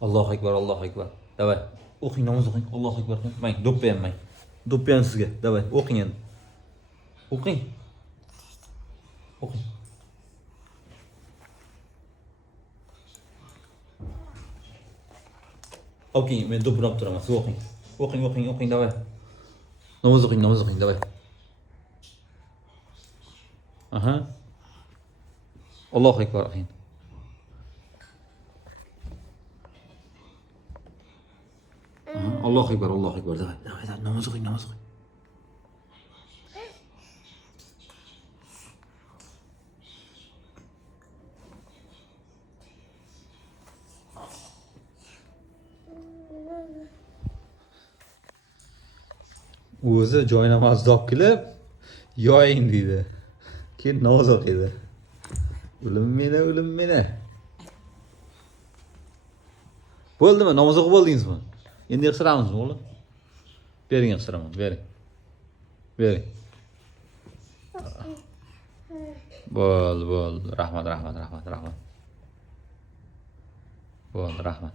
Allohu akbar, Allohu akbar. Davay. O'qing, namoz o'qing. Allohu akbar. Mang, do'ppi ham mang. Do'ppi ham sizga. Davay, o'qing endi. O'qing. O'qing. O'qing, men do'ppini olib turaman. Siz o'qing. O'qing, davay. Namoz o'qing, davay. Aha. Allohu akbar o'qing. Allohu akbar, davay, namoz o'qing. O'zi joynamozni olib kelib, yoying deydi. Keyin namoz o'qiydi. O'lim meni. Bo'ldimi? Namoz o'qib bo'ldingizmi? Endi yig'siramizmi, o'g'lim? Bering yig'siraman, bering. Bo'ldi. Rahmat. Bo'ldi, rahmat.